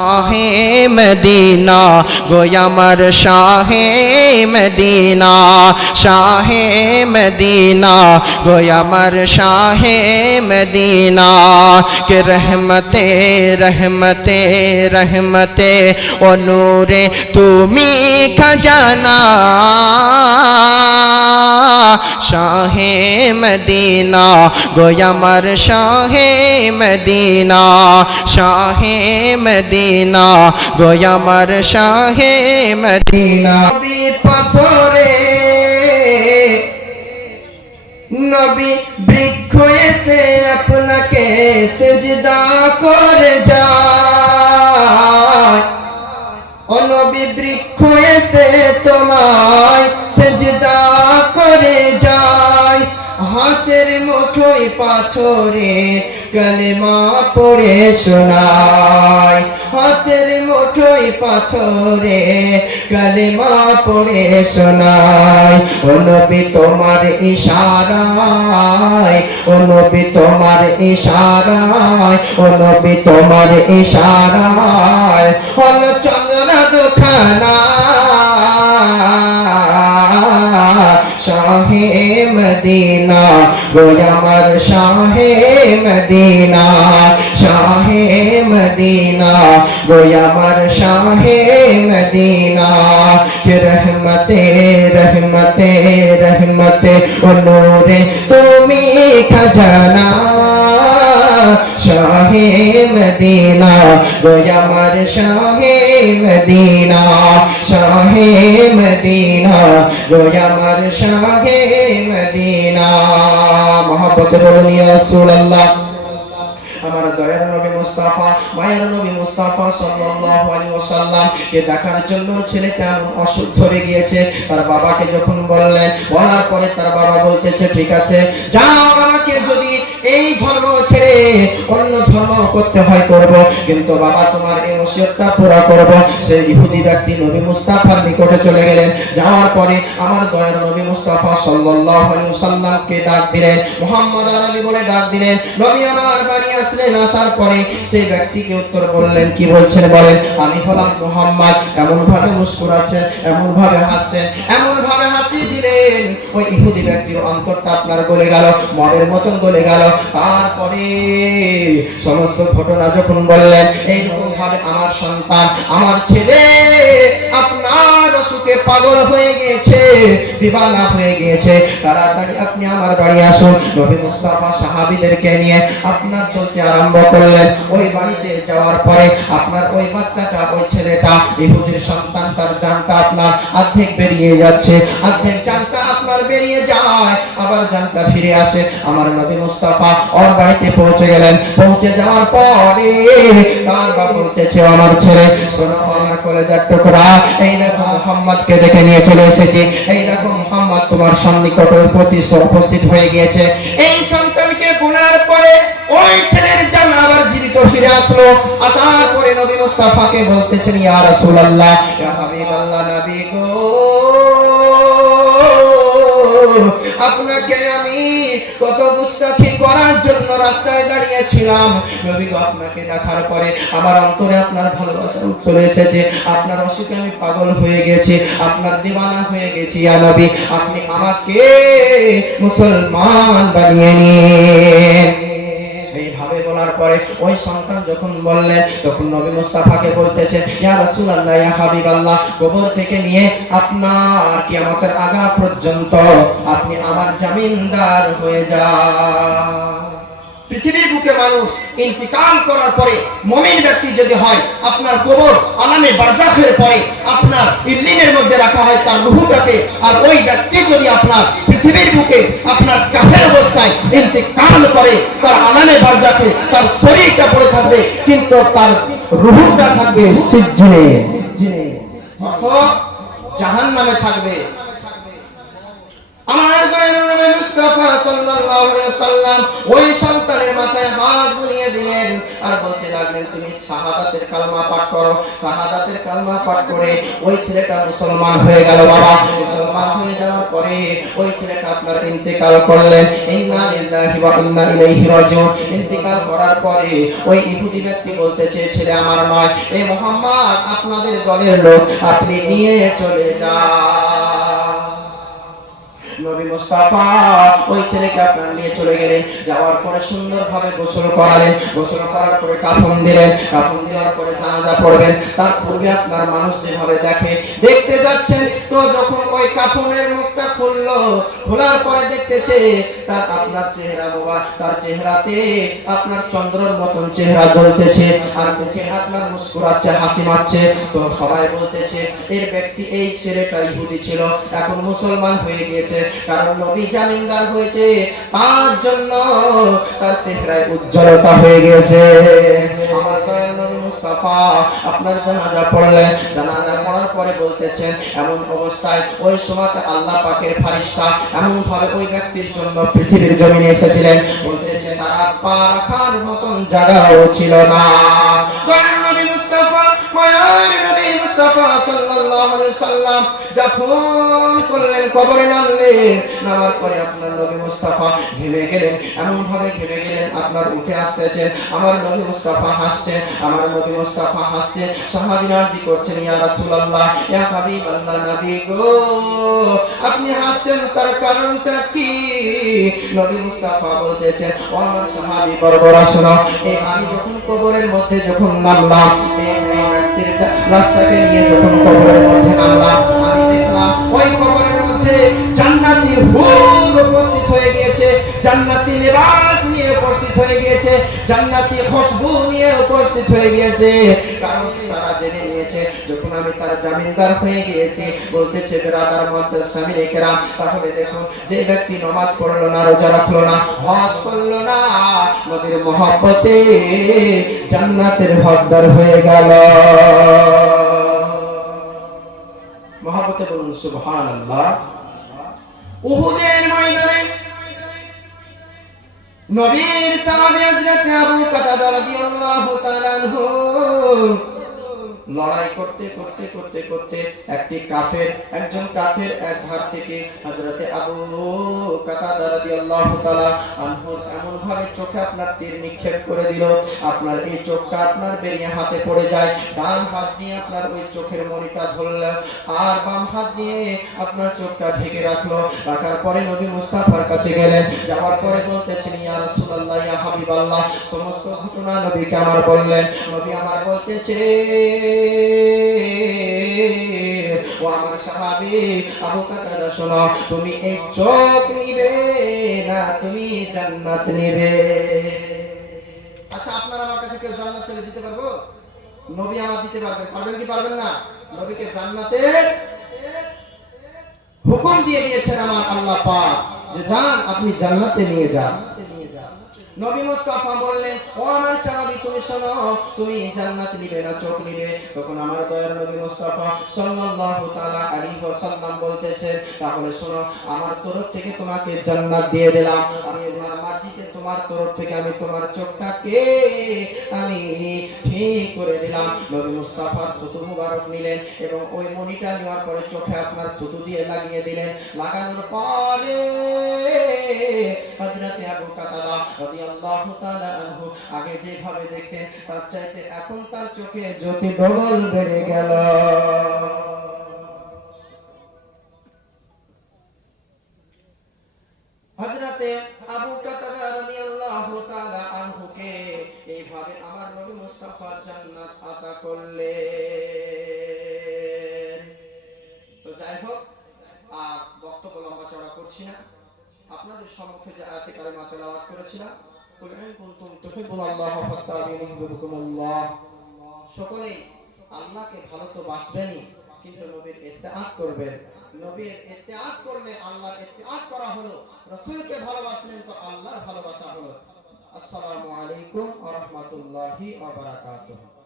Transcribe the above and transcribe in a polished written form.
Shah Medina गोयामर Shah Medina Shah Medina गोयामर Shah Medina के रहमते रहमते रहमते ओ नूरे तुमी खजाना Shah Medina गोयामर Shah Medina Shah Medina गोयामर Shah Medina नबी पाथरे नबी बृक्ष से আপনাকে সিজদা করে যায় ও নবী বৃক্ষ এসে তোমায় সিজদা করে যায় হাতের মুঠোয় পাথরে কলেমা পড়ে শোনায় হাতের মুঠোয় পাথরে কলেমা পড়ে শোনায় ও নবী তোমার ইশারায় ও নবী তোমার ইশারায় ও নবী তোমার ইশারায় হল চন্দ্র দুখানা Shah Medina गोयामर Shah Medina Shah Medina गोयामर Shah Medina के रहमते रहमते रहमते ओ नूरे तुमी खजाना Shah Medina गोयामर Shah Medina Shah Medina गोयामर Shah Medina मोहब्बत बोलिए रसूल अल्लाह আমার দয়ার নবী মুস্তাফা মায়ের নবী মুস্তাফা সাল্লাল্লাহু আলাইহি ওয়াসাল্লাম কে দেখার জন্য ছেলেটা অসুখ ধরে গিয়েছে তার বাবাকে যখন বললেন বলার পরে তার বাবা বলতেছে ঠিক আছে যাও আমাকে যদি এই ধর্ম ছেড়ে অন্য ধর্ম করতে হয় করব কিন্তু বাবা তোমার এই ওসিয়তটা পুরো করব সেই ইহুদি ব্যক্তি নবী মুস্তাফার নিকটে চলে গেলেন যাওয়ার পরে আমার দয়ার নবী মুস্তাফা সাল্লাল্লাহু আলাইহি ওয়াসাল্লামকে ডাক দিলেন মুহাম্মদ নবী বলে ডাক দিলেন নবী আমার বাড়ি আসলেন আসার পরে সেই ব্যক্তিকে উত্তর বললেন কি বলছেন বলেন আমি হলাম মুহাম্মদ এমন ভাবে মুস্কুরাচ্ছেন এমন ভাবে হাসছেন এমন ভাবে হাসি দিলেন ওই ইহুদি ব্যক্তির অন্তরটা আপনার গলে গেল মদের মতন গলে গেল তারপরে সমস্ত ঘটনা যখন বললেন এইরকম ভাবে আমার সন্তান আমার ছেলে আপনার অসুখে পাগল হয়ে গিয়েছে দিওয়ানা হয়ে গিয়েছে তাড়াতাড়ি আপনি আমার বাড়ি আসুন নবী মুস্তাফা সাহাবীদেরকে নিয়ে আপনার চলতে আরম্ভ করলেন ওই বাড়িতে যাওয়ার পরে আপনার ওই বাচ্চাটা ওই ছেলেটা ইহুদির সন্তান তার জানটা আপনার অর্ধেক বেরিয়ে যাচ্ছে অর্ধেক জানটা আপনার বেরিয়ে যায় আবার জানটা ফিরে আসে আমার নবী মুস্তাফা ওর বাড়িতে পৌঁছে গেলেন পৌঁছে যাওয়ার পরে তার বাবা বলতেছে আমার ছেলে শোনো আমার কলেজার টুকরা এই দেখো মুহাম্মদকে দেখে নিয়ে চলে এসেছি এই দেখো মুহাম্মদ তোমার সন্নিকটে উপস্থিত হয়ে গিয়েছে এই সন্তানকে গুনার পরে ওই ছেলের জান আবার জীবিত ফিরে আসলো আসার পরে নবী মুস্তাফাকে বলতেছেন ইয়া রাসূলুল্লাহ ইয়া হাবিবাল্লাহ নবী গো আপনাকে আমি কত গুস্তাখি করার জন্য রাস্তায় দাঁড়িয়েছিলাম নবী গো আপনাকে দেখার পরে আমার অন্তরে আপনার ভালোবাসা চলে এসেছে আপনার অসুখে আমি পাগল হয়ে গেছি আপনার দিওয়ানা হয়ে গেছি ইয়া নবী আপনি আমাকে মুসলমান বানিয়ে নিন এইভাবে বলার পরে ওই সন্তান যখন বললেন তখন নবী মুস্তাফাকে বলতেছে ইয়া রাসূলুল্লাহ ইয়া হাবিবাল্লাহ কবর থেকে নিয়ে আপনার কিয়ামতের আগা পর্যন্ত আপনি আমার জামিনদার হয়ে যান পৃথিবীর বুকে মানুষ ইন্তিকাল করার পরে মুমিন ব্যক্তি যদি হয় আপনার কবর আলামে বারজাখের পরে আপনার ইল্লিনের মধ্যে রাখা হয় তার রূহটাকে আর ওই ব্যক্তি যদি আপনার পৃথিবীর বুকে আপনার কাফের অবস্থায় ইন্তিকাল করে তার আলামে বারজাখে তার শরীরটা পড়ে থাকবে কিন্তু তার রূহটা থাকবে সিজ্জিনে অর্থাৎ জাহান্নামে থাকবে আমার নবী মুস্তাফা সাল্লাল্লাহু আলাইহি ওয়াসাল্লাম ওই সন্তানের মাথায় হাত বুলিয়ে দিলেন আর বলতে লাগলেন তুমি শাহাদাতের কালেমা পাঠ করো শাহাদাতের কালেমা পাঠ করে ওই ছেলেটা মুসলমান হয়ে গেল বাবা মুসলমান মুসলমান হয়ে যাওয়ার পরে ওই ছেলেটা আপনার ইন্তেকাল করলেন। ইন্না লিল্লাহি ওয়া ইন্না ইলাইহি রাজিউন। ইন্তেকাল করার পরে ওই ইহুদি ব্যক্তি বলতে চেয়েছিল আমার নয়, এই মুহাম্মদ আপনাদের দলের লোক, আপনি নিয়ে চলে যান। নবী মুস্তাফা ওই ছেলেকে আপনার নিয়ে চলে গেলেন। যাওয়ার পরে সুন্দরভাবে গোসল করালেন। গোসল করার পরে কাফন দিলেন। কাফন দেওয়ার পরে জানাজা পড়বেন। তার পূর্বে আপনার মানুষ যেভাবে দেখতে যাচ্ছেন, তো যখন ওই কাফনের মুখটা খুললো, খোলার পরে দেখতেছে তার আপনার চেহারা মোবারক, তার চেহারাতে আপনার চন্দ্রের মতন চেহারা জ্বলতেছে, আর মুখে আপনার মুস্কুরাচ্ছে, হাসি মারছে। তো সবাই বলতেছে এর ব্যক্তি, এই ছেলেটা ইহুদি ছিল, এখন মুসলমান হয়ে গিয়েছে, কারণ নবী জামিনদার হয়েছে, তার জন্য তার চেহারায় উজ্জ্বলতা হয়ে গেছে। আমার দয়াল নবী মুস্তাফা আপনার জানাজা পড়লেন। জানাজা পড়ার পরে বলতেছেন এমন অবস্থায় ওই সময়তে আল্লাহ পাকের ফেরেশতা এমন ভাবে ওই ব্যক্তির জন্য পৃথিবীর জমিনে এসেছিলেন, বলতেছে তারা পা রাখার মতন জায়গাও ছিল না। দয়াল নবী মুস্তাফা, মায়ার নবী মুস্তাফা সাল্লাল্লাহু আলাইহি সাল্লাম যখন করলেন কবরে নামলেন, নামার পরে আপনার নবী মুস্তাফা ঘেমে গেলেন, এমন ভাবে ঘেমে গেলেন আপনার উঠে আসতেছে। আমার নবী মুস্তাফা হাসছে, আমার নবী মুস্তাফা হাসছে। সাহাবীরা কি করছেন, ইয়া রাসূলুল্লাহ, ইয়া হাবিবাল্লাহ, নবী গো আপনি হাসছেন, তার কারণটা কি? নবী মুস্তাফা বলতেছেন ও আমার সাহাবী বর্গরা শোনো, এই আমি যখন কবরের মধ্যে যখন নামলাম, এই ব্যক্তির লাশটাকে নিয়ে যখন কবরের মধ্যে নামলাম, আমি দেখলাম ওই কবরের মধ্যে জান্নাতি হুর উপস্থিত হয়ে গিয়েছে, জান্নাতি লিবাস নিয়ে উপস্থিত হয়ে গিয়েছে, জান্নাতি খুশবু নিয়ে উপস্থিত হয়ে গিয়েছে। কারণ তারা জেনে নিয়েছে যখন আমি তার জামিনদার হয়ে গিয়েছি। বলতেছে বেরাদার মুআজ্জাজ সামিনে কেরাম, তাহলে দেখুন যে ব্যক্তি নামাজ পড়লো না, রোজা রাখলো না, হজ করলো না, নবীর মহব্বতে জান্নাতের হকদার হয়ে গেল। মহব্বতে বলুন সুবহানাল্লাহ। উহুদের ময়দানে নবীর সাহাবী হযরত আবু কাতাদা রাদিয়াল্লাহু তাআলা আনহু লড়াই করতে করতে করতে করতে একজন কাফের এক ধার থেকে হযরত আবু কাতাদা রাদিয়াল্লাহু তাআলা আনহু এমন ভাবে চোখে আপনার তীর নিক্ষেপ করে দিল, আপনার এই চোখটা আপনার বেরিয়ে হাতে পড়ে যায়। ডান হাত দিয়ে আপনার ওই চোখের মণিটা ধরল, আর বাম হাত দিয়ে আপনার চোখটা ঢেকে রাখলো। রাখার পরে নবী মুস্তাফার কাছে গেলেন। যাওয়ার পরে বলতেছেন ইয়া রাসূলুল্লাহ, ইয়া হাবিবাল্লাহ, সমস্ত ঘটনা নবীকে আমার বললেন। নবী আমার বলতেছে ও আমার সাহাবী আবু কাতাদা শোনো, তুমি এই চোখ নিবে না তুমি জান্নাত নিবে? আচ্ছা আপনারা আমার কাছে কেউ জান্নাত ছেড়ে দিতে পারবো? নবী আমার দিতে পারবেন, পারবেন কি পারবেন না? নবীকে জান্নাতের হুকুম দিয়ে দিয়েছেন আমার আল্লাহ পাক, যে যান আপনি জান্নাতে নিয়ে যান। নবী মুস্তাফা বললেন ও আমার সাহাবী তুমি শোনো, তুমি জান্নাত নিবে না চোখ নিবে? তখন আমার দয়ার নবী মুস্তাফা সাল্লাল্লাহু তাআলা আলাইহি ওয়াসাল্লাম বলতেছে তাহলে শোনো, আমার তরফ থেকে তোমাকে জান্নাত দিয়ে দিলাম, আমি তোমার মার্জিতে তোমার তরফ থেকে আমি তোমার চোখটাকে আমি ঠিক করে দিলাম। নবী মুস্তাফা থুতু মুবারক নিলেন এবং ওই মণিটা নেওয়ার পরে চোখে আপনার থুতু দিয়ে লাগিয়ে দিলেন। লাগানোর পরে হযরত আবু কাতাদা রাদিয়াল্লাহু তাআলা আনহু আগে যেভাবে দেখতেন তার চাইতে এখন তার চোখে জ্যোতি ডবল বেড়ে গেল। হযরত আবু কাতাদা রাদিয়াল্লাহু তাআলা আনহুকে এইভাবে আমার নবী মুস্তাফা জান্নাত আতা করলেন। তো যাই হোক, বক্তব্য লম্বা চড়া করছি না। আপনাদের সম্মুখে যে আয়াতে কারিমা তেলাওয়াত করেছিলাম, কুল ইন কুনতুম তুহিব্বুনাল্লাহ ফাত্তাবিউনি ইউহিব্বুকুমুল্লাহ, সকলেই আল্লাহকে ভালো তো বাসবেনই, কিন্তু নবীর ইত্তেআত করবেন। নবীর ইত্তেআত করলে আল্লাহর ইত্তেআত করা হলো, রাসূলকে ভালোবাসলেন তো আল্লাহর ভালোবাসা হলো। আসসালামু আলাইকুম ওয়া রাহমাতুল্লাহি ওয়া বারাকাতুহু।